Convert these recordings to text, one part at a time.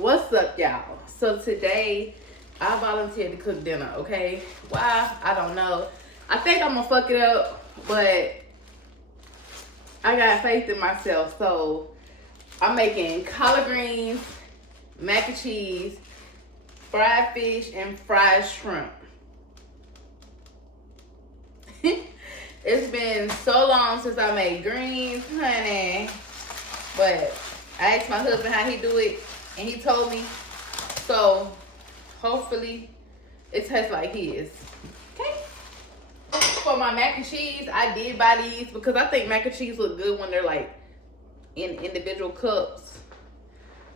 What's up, y'all? So today I volunteered to cook dinner, okay? Why? I don't know. I think I'm gonna fuck it up, but I got faith in myself. So I'm making collard greens, mac and cheese, fried fish, and fried shrimp. It's been so long since I made greens, honey. But I asked my husband how he do it, and he told me. So hopefully it tastes like his. Okay. For my mac and cheese, I did buy these because I think mac and cheese look good when they're like in individual cups.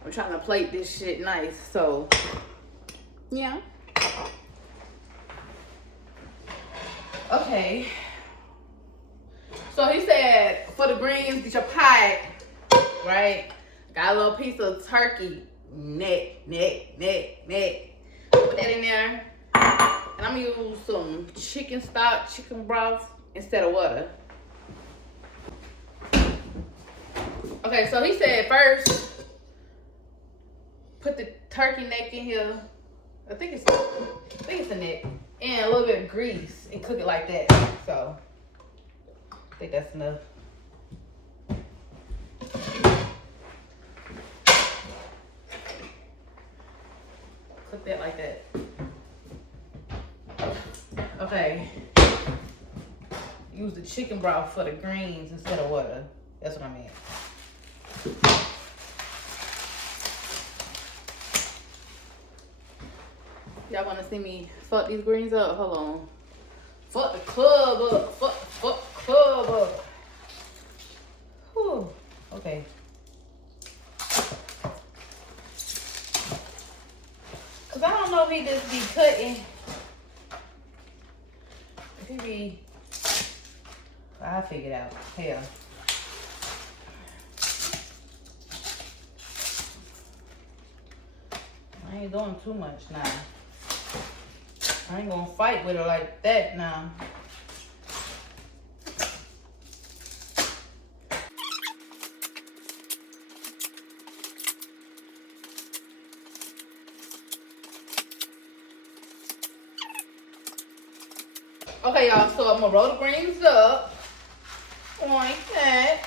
I'm trying to plate this shit nice, so yeah. Okay. So he said for the greens, get your pie, right? Got a little piece of turkey neck. Put that in there. And I'm gonna use some chicken stock, chicken broth instead of water. Okay, so he said first, put the turkey neck in here. I think it's a neck. And a little bit of grease and cook it like that. So I think that's enough. Cook that like that. Okay. Use the chicken broth for the greens instead of water. That's what I meant. Y'all want to see me fuck these greens up? Hold on. Fuck the club up. Fuck the club up. Whew. Okay. Cause I don't know if he just be cutting. If he be, I'll figure it out. Hell. I ain't doing too much now. I ain't gonna fight with her like that now. Okay, y'all, so I'm gonna roll the greens up like that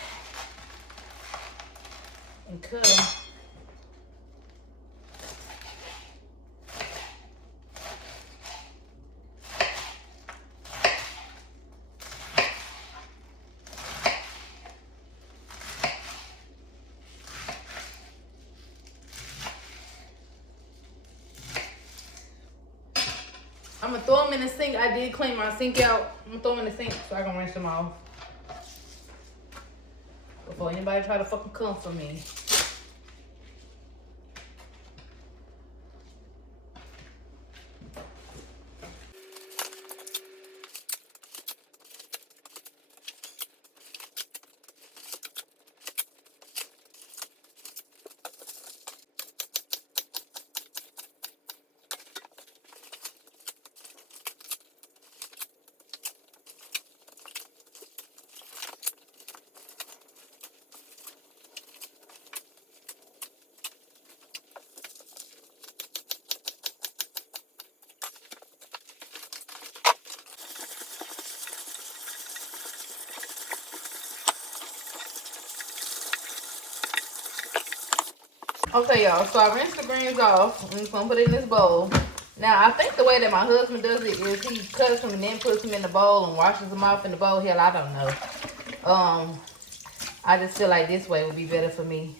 and cut them. I'm gonna throw them in the sink. I did clean my sink out. I'm gonna throw them in the sink so I can rinse them off before anybody try to fucking come for me. Okay, y'all, so I rinsed the greens off. I'm just gonna put it in this bowl. Now, I think the way that my husband does it is he cuts them and then puts them in the bowl and washes them off in the bowl. Hell, I don't know. I just feel like this way would be better for me.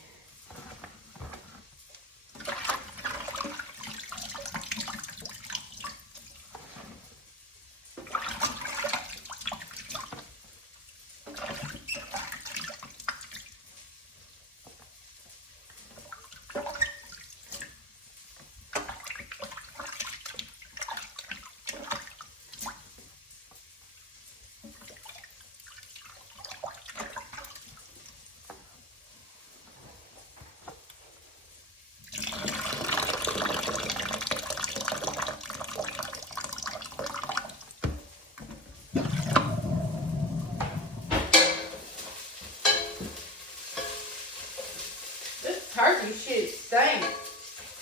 Turkey shit stinks.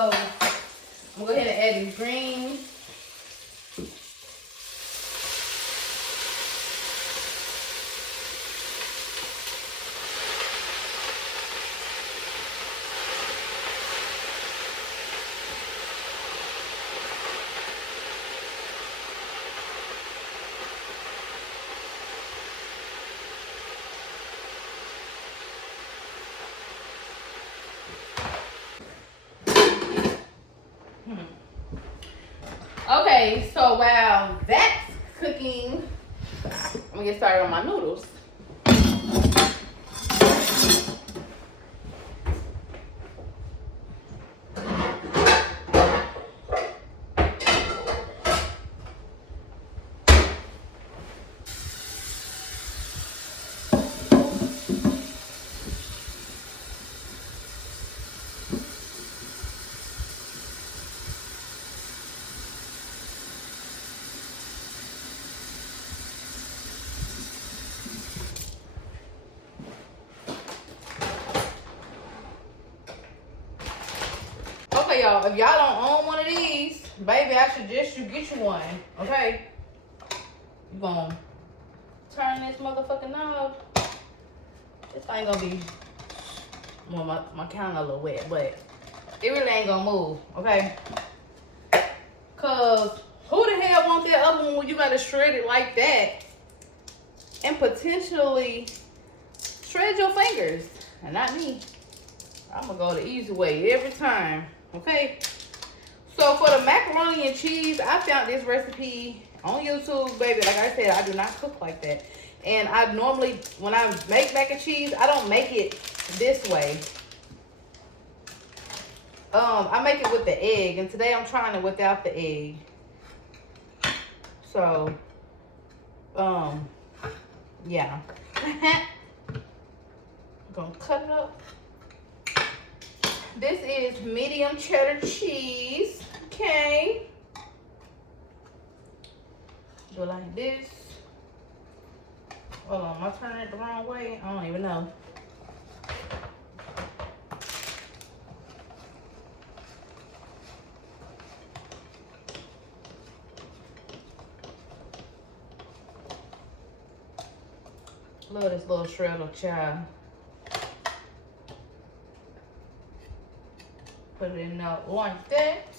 So I'm gonna go ahead and add these greens. Okay, so while that's cooking, I'm gonna get started on my noodles. Okay, y'all, if y'all don't own one of these, baby, I suggest you get you one, okay? You gonna turn this motherfucking knob. This thing gonna be, well, my counter a little wet, but it really ain't gonna move, okay? Cause who the hell wants that other one when you gotta shred it like that and potentially shred your fingers? And not me. I'm gonna go the easy way every time, okay? So for the macaroni and cheese, I found this recipe on YouTube, baby. Like I said, I do not cook like that. And I normally, when I make mac and cheese, I don't make it this way. I make it with the egg, and today I'm trying it without the egg. So, yeah. I'm gonna cut it up. This is medium cheddar cheese, okay? Do it like this. Hold on, am I turning it the wrong way? I don't even know. Love this little shred of child. Put it in there like that.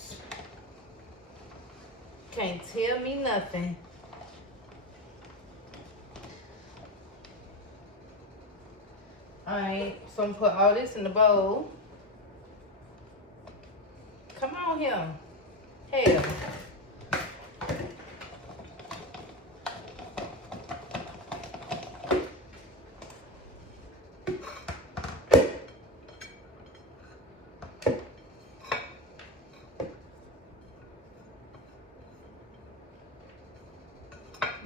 Can't tell me nothing. Alright, so I'm gonna put all this in the bowl. Come on here. Hell.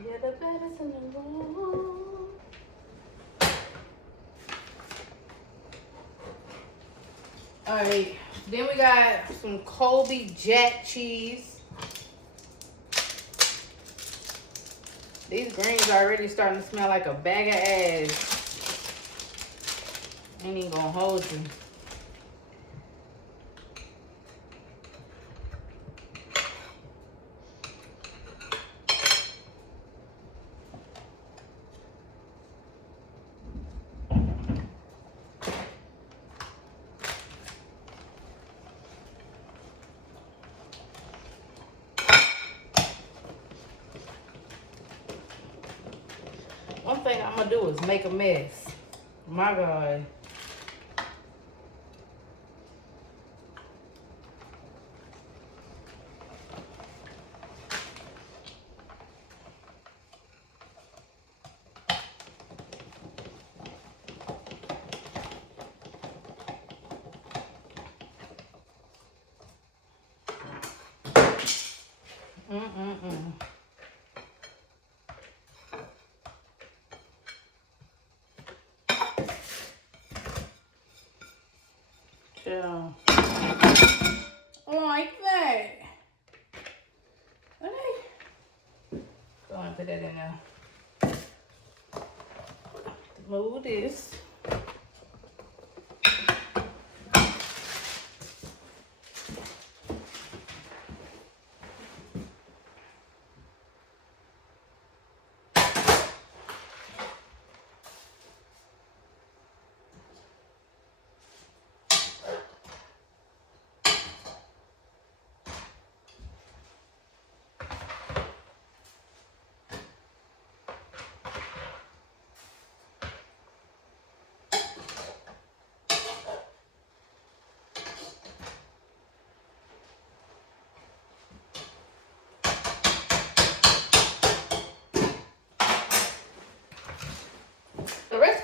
Yeah, the baddest in the world. Alright, then we got some Colby Jack cheese. These greens are already starting to smell like a bag of ass. Ain't even gonna hold you. One thing I'm gonna do is make a mess. My God. Yeah. Like that. Okay. Go and put that in there. Move this.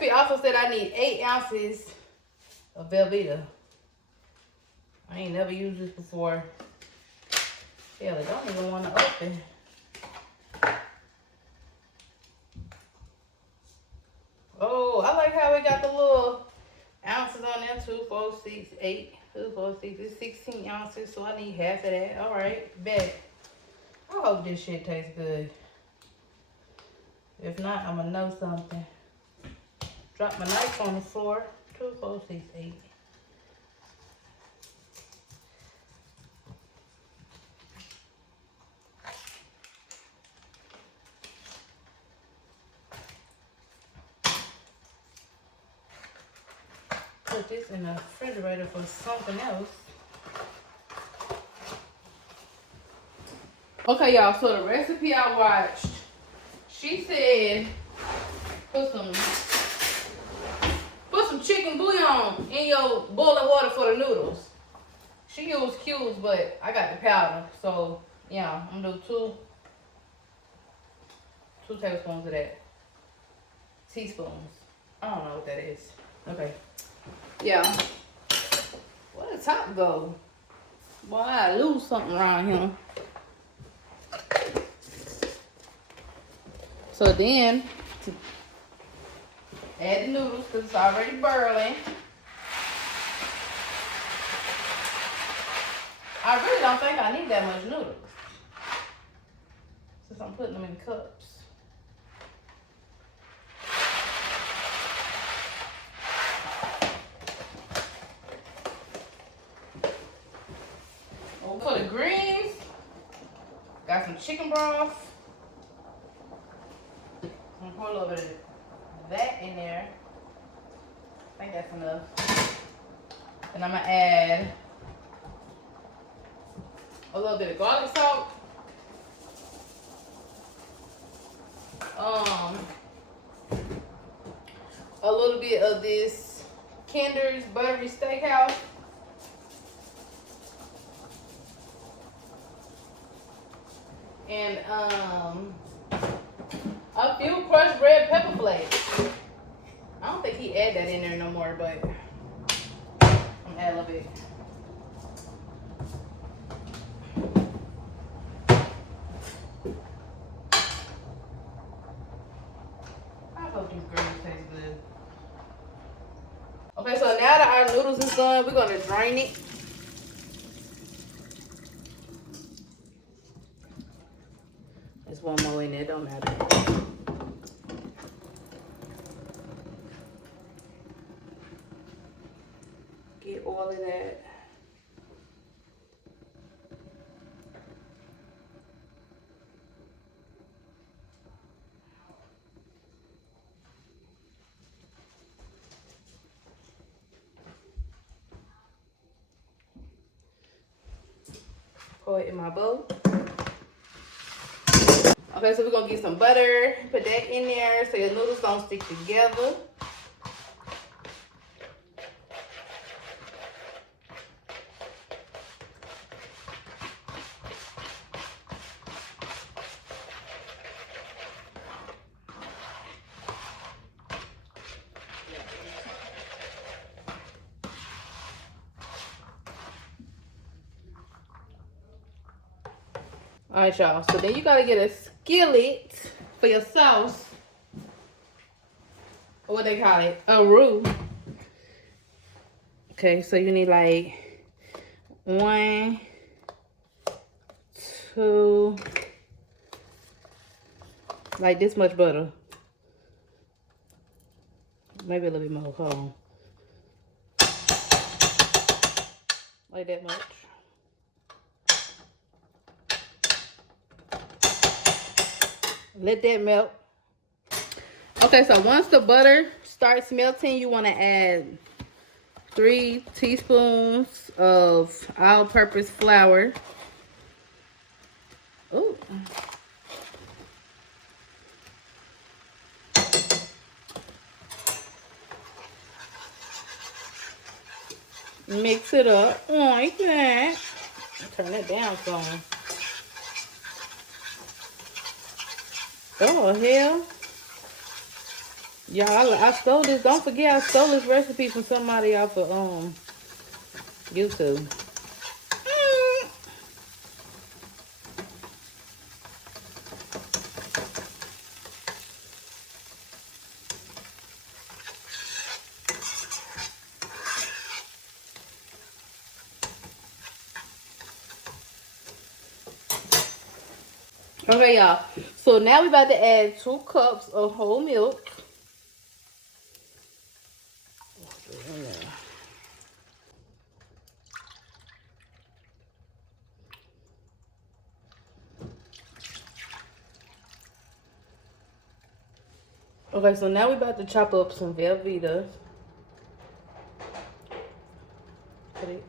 recipe also said I need 8 ounces of Velveeta. I ain't never used this before. Hell, I don't even want to open. Oh, I like how we got the little ounces on there. 2, 4, 6, 8. 2, 4, 6. It's 16 ounces, so I need half of that. All right, bet. I hope this shit tastes good. If not, I'm gonna know something. Drop my knife on the floor. 2, 4, 6, 8. Put this in the refrigerator for something else. Okay, y'all, so the recipe I watched, she said put some chicken bouillon in your boiling water for the noodles. She used cubes, but I got the powder. So, yeah, I'm gonna do two tablespoons of that. Teaspoons. I don't know what that is. Okay. Yeah. Where the top go? Boy, I lose something around here. So then, add the noodles because it's already boiling. I really don't think I need that much noodles since I'm putting them in cups. For the greens, got some chicken broth. I'm gonna pour a little bit of that in there. I think that's enough. And I'm gonna add a little bit of garlic salt. A little bit of this Kinder's Buttery Steakhouse. And a few crushed red pepper flakes. I don't think he add that in there no more, but I'm add a little bit. I hope these greens taste good. Okay, so now that our noodles is done, we're gonna drain it. There's one more in there, don't matter. Get all of that. Pour it in my bowl. Okay, so we're gonna get some butter, put that in there so your noodles don't stick together. All right, y'all, so then you gotta get a skillet for your sauce. Or what they call it, a roux. Okay, so you need like 1, 2, like this much butter. Maybe a little bit more, hold on. Like that much. Let that melt. Okay, so once the butter starts melting, you want to add 3 teaspoons of all-purpose flour. Ooh. Mix it up like that. Turn it down some. Oh, hell. Y'all, I stole this. Don't forget, I stole this recipe from somebody off of YouTube. Okay, y'all. So now we about to add 2 cups of whole milk. Okay, so now we about to chop up some Velveeta. Put it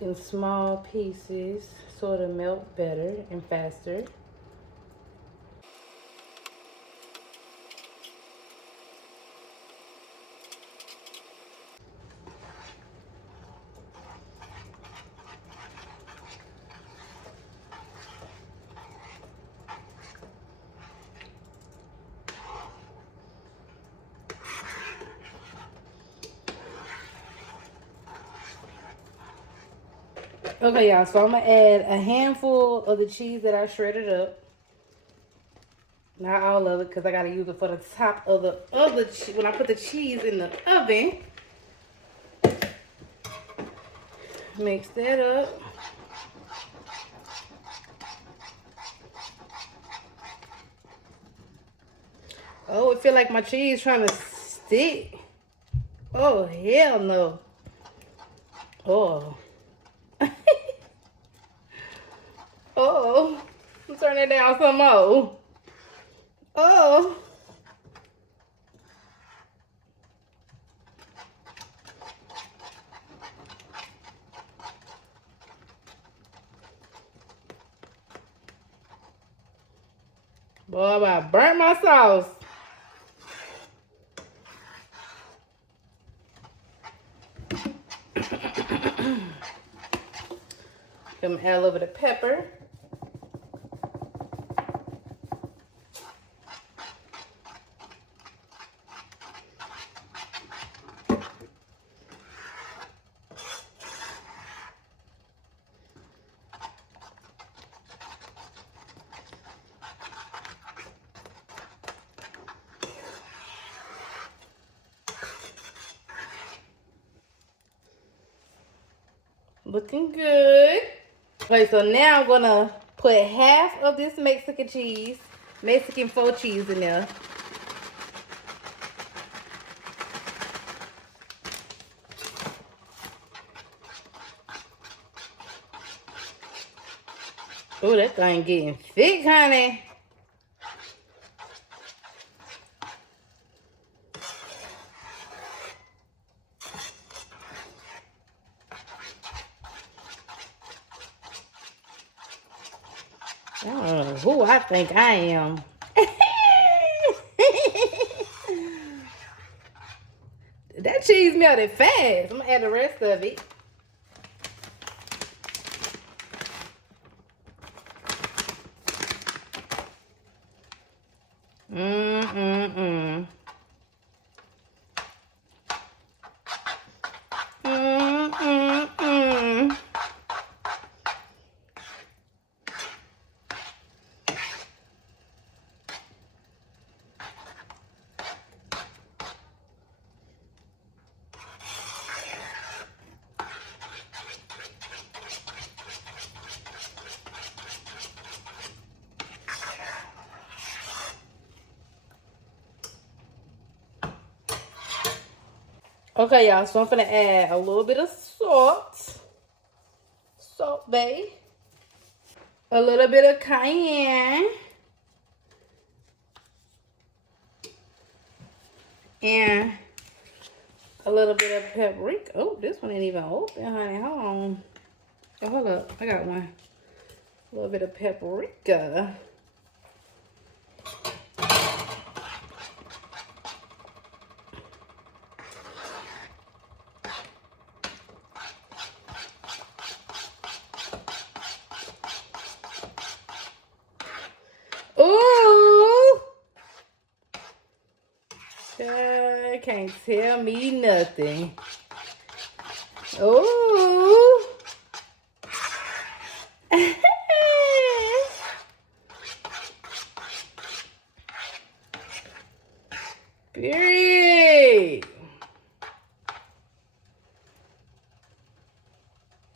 in small pieces so it'll melt better and faster. Okay, y'all, so I'm going to add a handful of the cheese that I shredded up. Not all of it, because I got to use it for the top of the other when I put the cheese in the oven. Mix that up. Oh, it feel like my cheese trying to stick. Oh, hell no. Oh. Oh. I'm turning it down some more. Oh. Boy, I burnt my sauce. I'm gonna add a little bit of pepper. Looking good. Okay, so now I'm gonna put half of this Mexican faux cheese in there. Oh, that thing getting thick, honey. I don't know who I think I am. That cheese melted fast. I'm gonna add the rest of it. Mm-mm-mm. Mm-mm-mm. Okay, y'all, so I'm gonna add a little bit of salt. Salt Bae. A little bit of cayenne. And a little bit of paprika. Oh, this one ain't even open, honey. Hold on. Oh, hold up. I got one. A little bit of paprika. Ooh! Yeah. tell me nothing. Ooh. Period.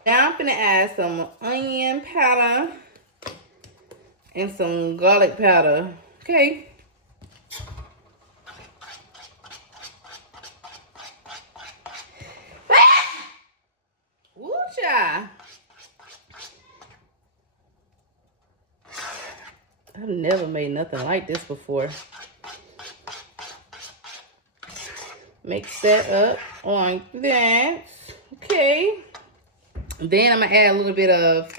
Now I'm gonna add some onion powder and some garlic powder. Okay. Woo child. I've never made nothing like this before. Mix that up like that. Okay. Then I'm gonna add a little bit of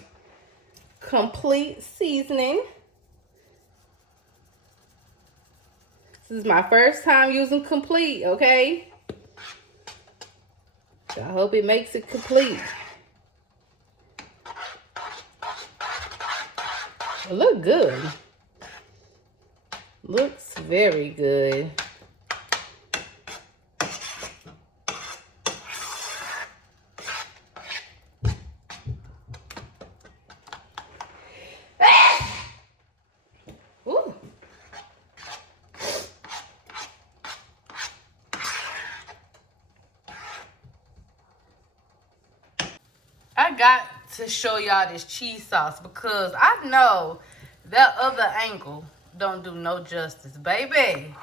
complete seasoning. This is my first time using complete, okay? So I hope it makes it complete. It looks good. Looks very good. Ooh. I got to show y'all this cheese sauce because I know that other angle don't do no justice, baby.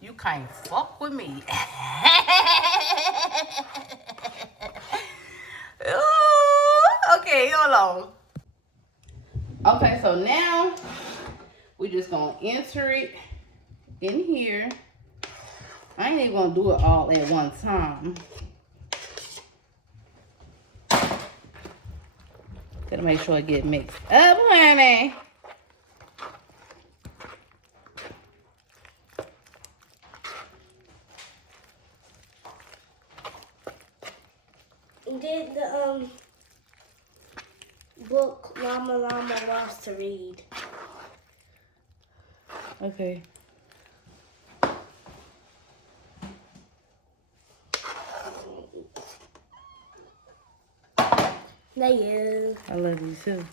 You can't fuck with me. Ooh, okay, hold on. Okay, so now we just gonna enter it in here. I ain't even gonna do it all at one time. Gotta make sure it get mixed up, honey. Did the book Llama Llama loves to read. Okay. Love you. I love you too.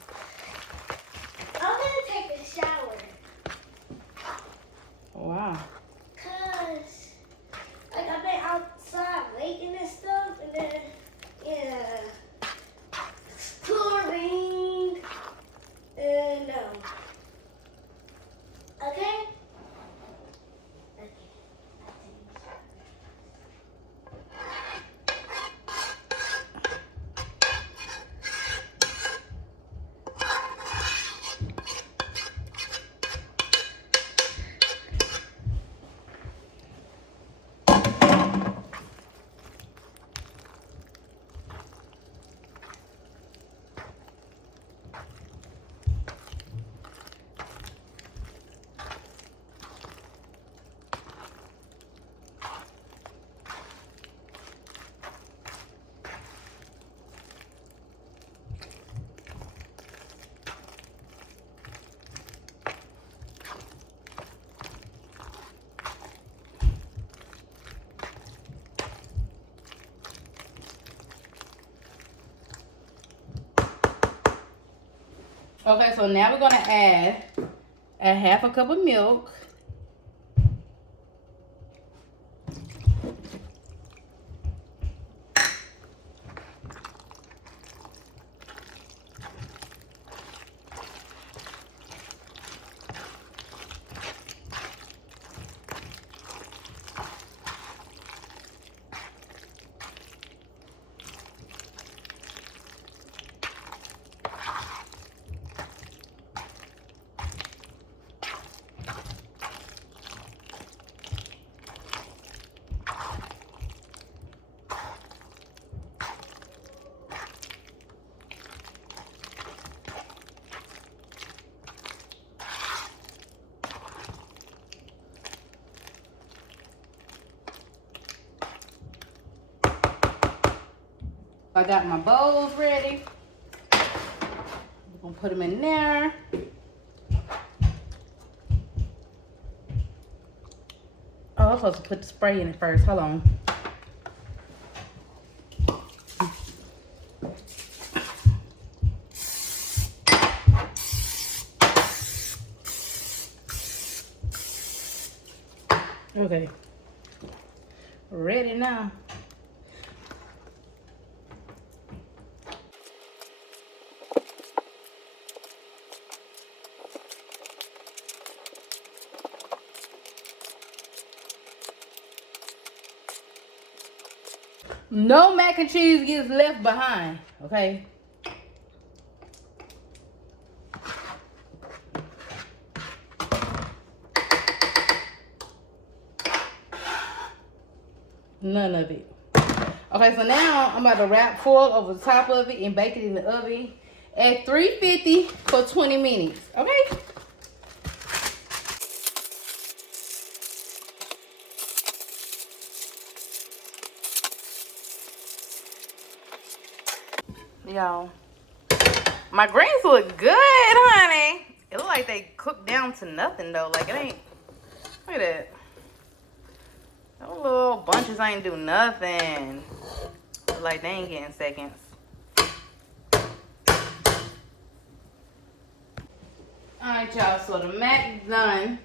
I'm gonna take a shower. Wow. Cause like I've been outside waiting and stuff, and then yeah, chlorine and okay. Okay, so now we're gonna add a half a cup of milk. I got my bowls ready. I'm gonna put them in there. Oh, supposed to put the spray in it first. Hold on. Okay. Ready now. No mac and cheese gets left behind, okay? None of it. Okay, so now I'm about to wrap foil over the top of it and bake it in the oven at 350 for 20 minutes, okay? Y'all, my greens look good, honey. It look like they cooked down to nothing though. Like it ain't. Look at that. Those little bunches ain't do nothing. Look like they ain't getting seconds. Alright, y'all. So the mac done.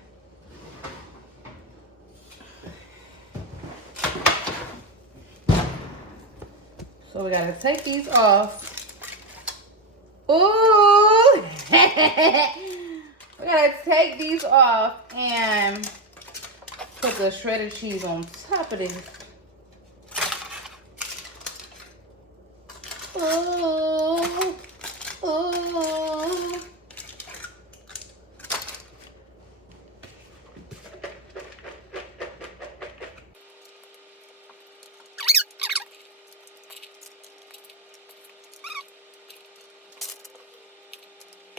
So we gotta take these off. Ooh! We gotta take these off and put the shredded cheese on top of this. Ooh! Ooh!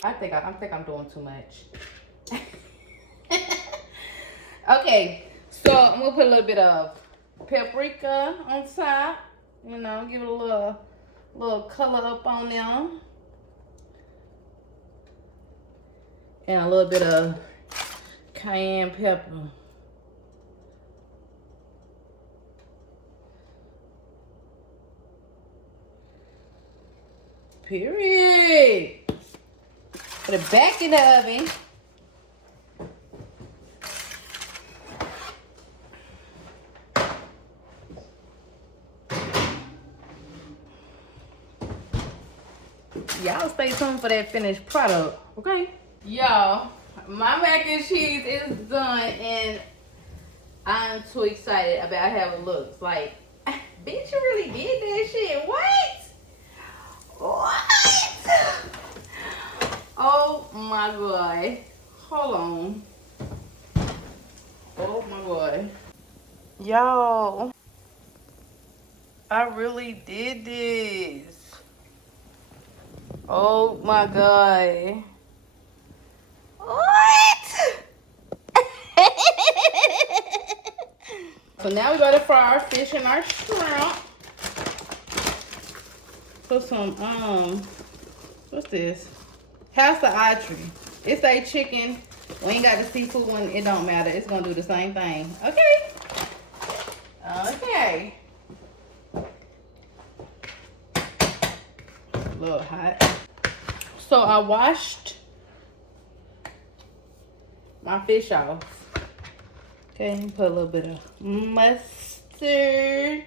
I think I'm doing too much. Okay, so I'm gonna put a little bit of paprika on top. You know, give it a little color up on them, and a little bit of cayenne pepper. Period. Put it back in the oven. Y'all stay tuned for that finished product, okay? Y'all, my mac and cheese is done, and I'm too excited about how it looks. Like, bitch, you really did that shit. What? What? Oh my God. Hold on. Oh my God. Y'all, I really did this. Oh my God. What? So now we gotta fry our fish and our shrimp. Put some, what's this? House of Autry. It's a chicken. We ain't got the seafood one. It don't matter. It's gonna do the same thing. Okay. Okay. A little hot. So I washed my fish off. Okay, put a little bit of mustard. A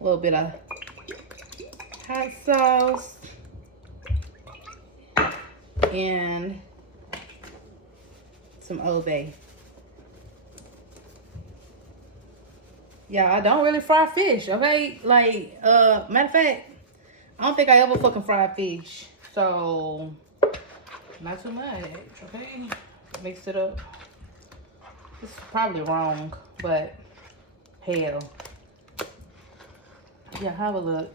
little bit of hot sauce. And some Old Bay. Yeah, I don't really fry fish, okay? Like, matter of fact, I don't think I ever fucking fried fish. So, not too much, okay? Mix it up. This is probably wrong, but hell. Yeah, have a look.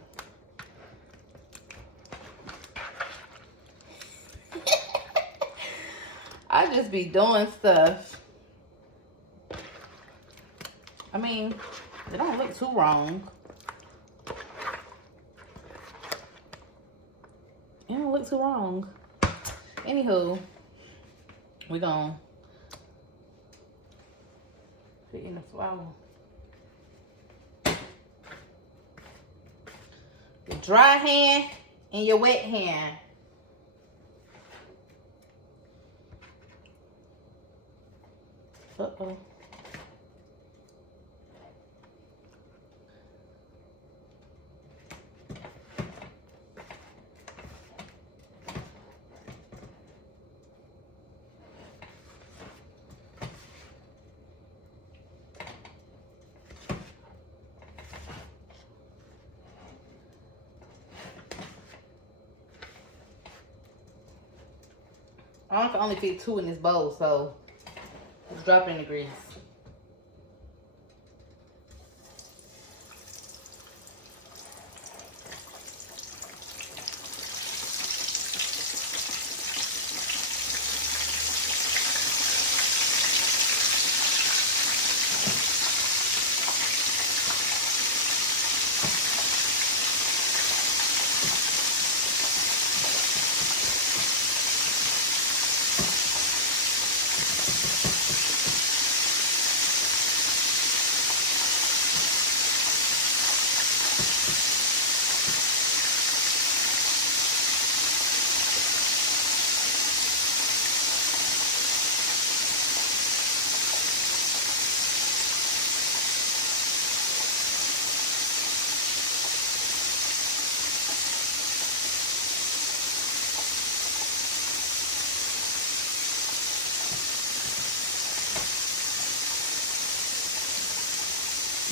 I just be doing stuff. I mean, it don't look too wrong. It don't look too wrong. Anywho, we gonna the flour. Your dry hand and your wet hand. Uh-oh. I can only fit 2 in this bowl, so let's drop it in the grease.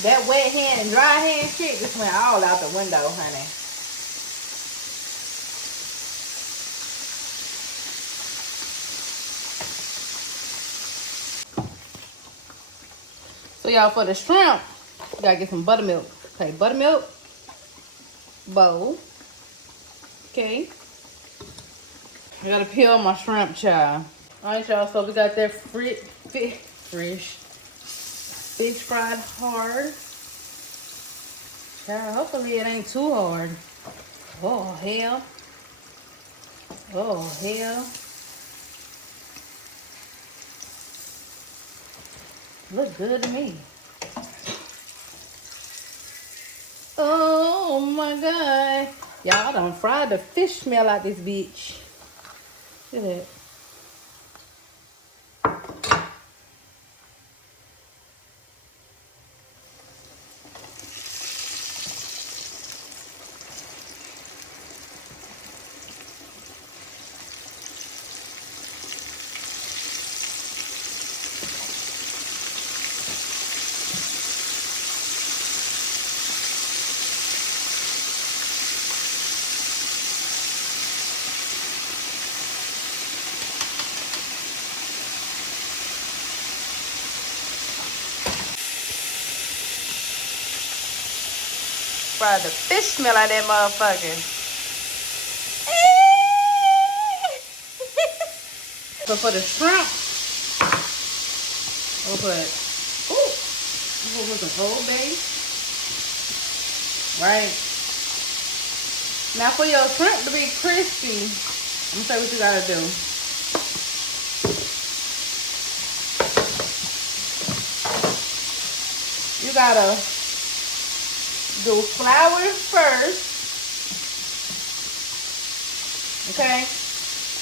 That wet hand and dry hand shit just went all out the window, honey. So y'all, for the shrimp, you gotta get some buttermilk. Okay, buttermilk bowl. Okay. I gotta peel my shrimp, child. Alright, y'all, so we got that fish fried hard. Child, hopefully it ain't too hard. Oh, hell. Oh, hell. Look good to me. Oh my God. Y'all done fried the fish smell out this bitch. Look at that. Fried the fish smell out that motherfucker. So for the shrimp, we'll put, we'll put the whole base. Right. Now for your shrimp to be crispy, I'm gonna tell you what you gotta do. You gotta do flour first. Okay?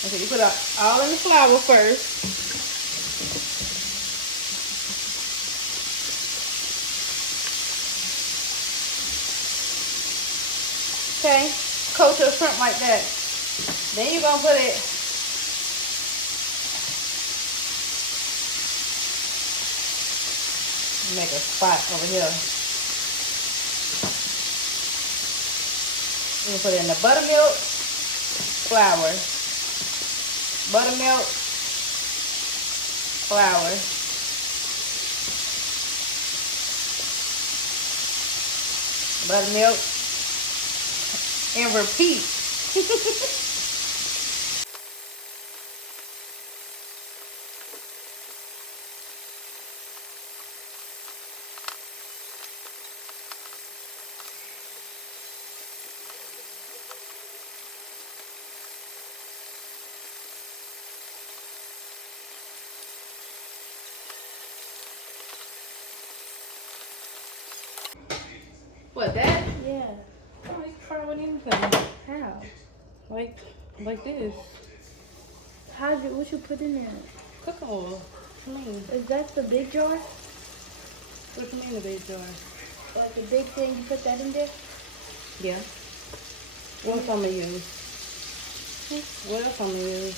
Okay, you put it all in the flour first. Okay? Coat your shrimp like that. Then you're gonna put it make a spot over here. You put it in the buttermilk, flour, buttermilk, flour, buttermilk, and repeat. What, that? Yeah. Oh, you can fry with anything. How? Like this. What you put in there? Cooking oil. What you mean? Is that the big jar? What you mean the big jar? Like the big thing, you put that in there? Yeah. What else I'm gonna use? What else I'm gonna use?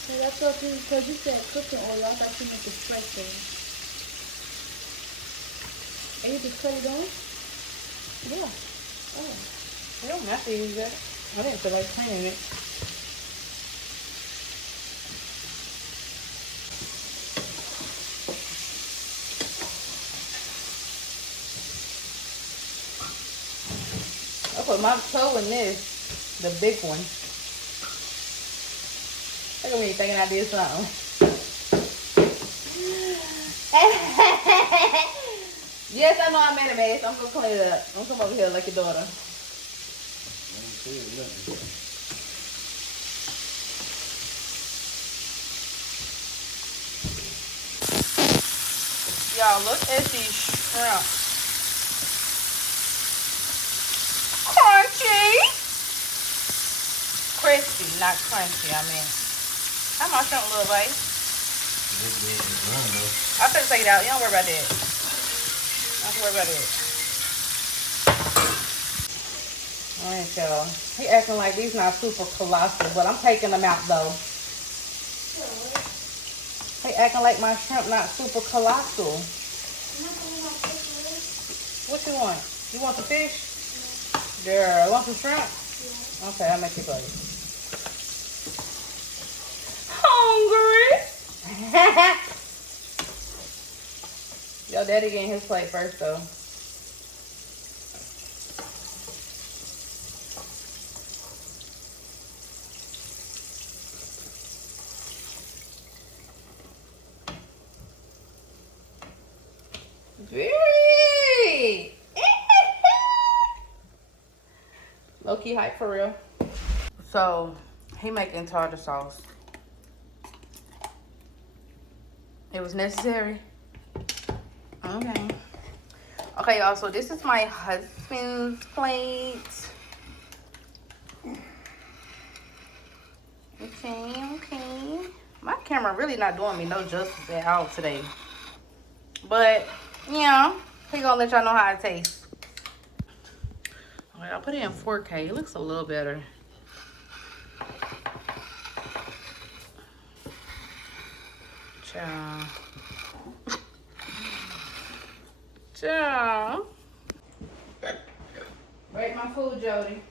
So that's what because you said cooking oil, I thought you meant the spray thing. And you just cut it on? Yeah. Oh. You don't have to use that. I didn't feel like cleaning it. I put my toe in this, the big one. Look at me thinking I did something. Yes, I know I made a mess. I'm gonna clean it up. I'm gonna come over here like your daughter. Y'all, look at these shrimp. Crunchy. Crispy, not crunchy, I mean. How my shrimp look like? I'm finna take it out. You don't worry about that. Don't worry about it. Alright, y'all. He acting like these not super colossal, but I'm taking them out though. He acting like my shrimp not super colossal. What you want? You want some fish? Girl, you want some shrimp? Yeah. Okay, I'll make you plate. Hungry? Yo, daddy getting his plate first though. Very low-key hype for real. So he making tartar sauce. It was necessary. Okay. Okay, y'all. So this is my husband's plate. Okay. My camera really not doing me no justice at all today. But yeah, he gonna let y'all know how it tastes. Alright, I'll put it in 4K. It looks a little better. Ciao. Ciao. Rate my food, Jody.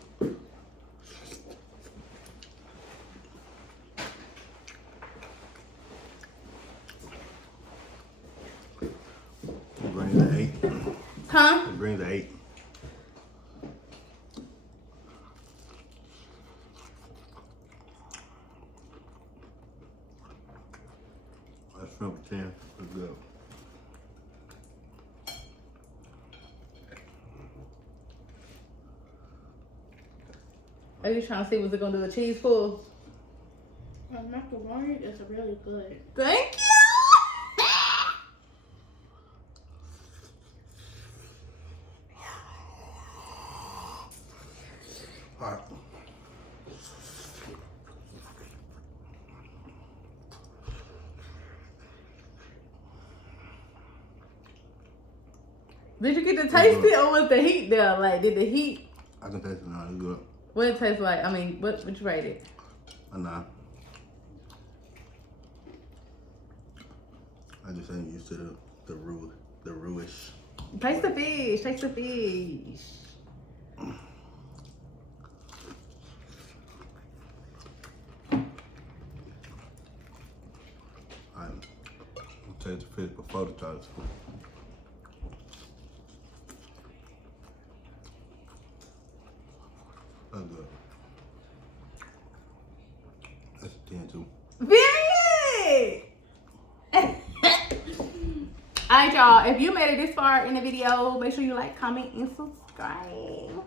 Bring the 8. Huh? Bring the 8. That's number 10. Let's go. Are you trying to see what's it gonna do with cheese pull? Macaroni is really good. Thank you. All right. Did you get to taste it, or was the heat there? Like, did the heat? I can taste it now. It's good. What it tastes like? I mean, what would you rate it? A 9. I just ain't used to the roux-ish. Taste the fish. Taste the fish. I taste the fish before the tartar sauce. That's good. That's a 10 too. Very good. Alright, y'all. If you made it this far in the video, make sure you like, comment, and subscribe.